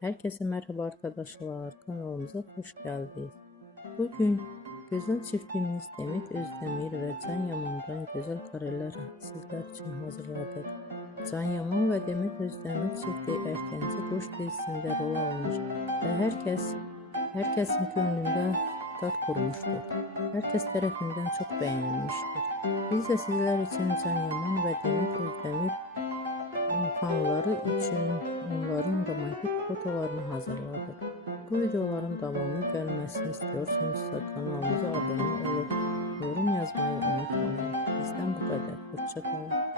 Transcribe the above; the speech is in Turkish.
Herkese merhaba arkadaşlar, kanalımıza hoş geldiniz. Bugün güzel çiftimiz Demet Özdemir ve Can Yaman'dan güzel kareler sizler için hazırladık. Can Yaman ve Demet Özdemir çifti Erkenci Kuş dizisinde rol almış ve herkesin gönlünde tat kurmuştur. Herkes tarafından çok beğenilmiştir. Biz de sizler için Can Yaman ve Demet Özdemir fanları için onların romantik fotolarını hazırladık. Bu videoların devamlı gelmesini istiyorsanız kanalımıza abone olup yorum yazmayı unutmayın. Bizden bu kadar. Hoşça kalın.